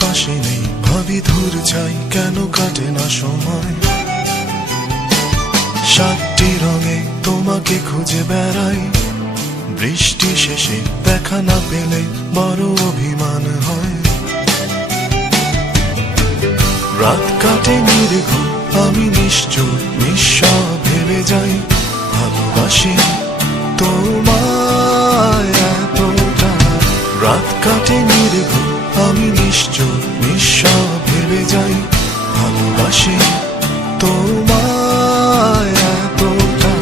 পাশে নেই, ভাবি দূর যাই, কেন কাটে না সময়। 7টি রঙে তোমাকে খুঁজে বেড়াই, বৃষ্টি শেষে দেখা না পেলে বড় অভিমান হয়। রাত কাটে নির্ঘুম, আমি নিশ্চুপ নিঃস্ব ভেবে যাই, ভালোবাসি তোমায় এতটা। রাত কাটে নির্ঘুম, আমি নিশ্চুপ নিঃস্ব ভেবে যাই, ভালোবাসি তোমায় এতটা।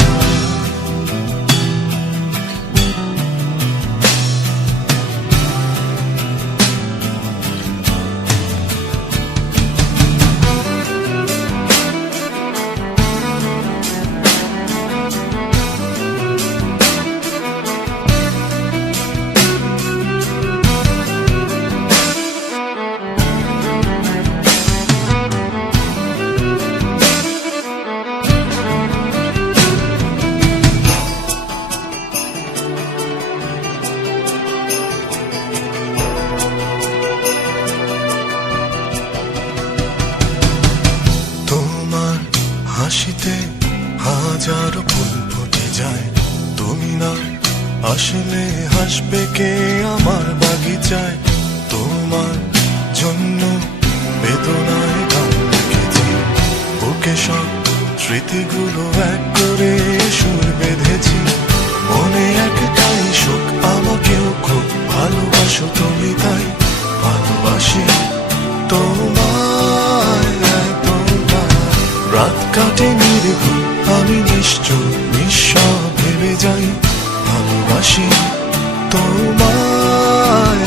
হাসিতে হাজারো ফুল ফুটে যায়, তুমি না আসলে হাসবে কে আমার বাগিচায়। তোমার জন্য বেদনায় গান লিখেছি, বুকে সব স্মৃতিগুলো এক করে সুর বেঁধেছি। মনে একটাই সুখ, আমাকেও খুব ভালোবাসো তুমি, তাই ভালোবাসি তোমায় এতটা। রাত কাটে নির্ঘুম, আমি নিশ্চুপ নিঃস্ব ভেবে যাই, ভালোবাসি তোমায়।